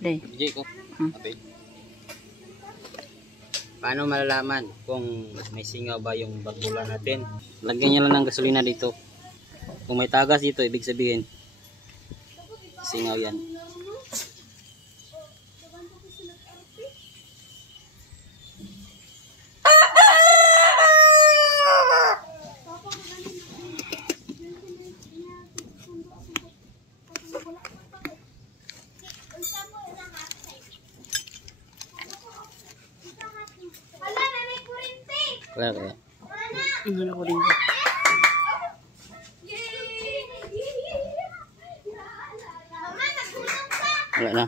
Play. Jay ko. Okay. Paano malalaman kung may singaw ba yung bagula natin? Lagyan nyo lang ng gasolina dito. Kung may tagas dito, ibig sabihin singaw yan. Kaya kaya. Wala ko rin. Wala na.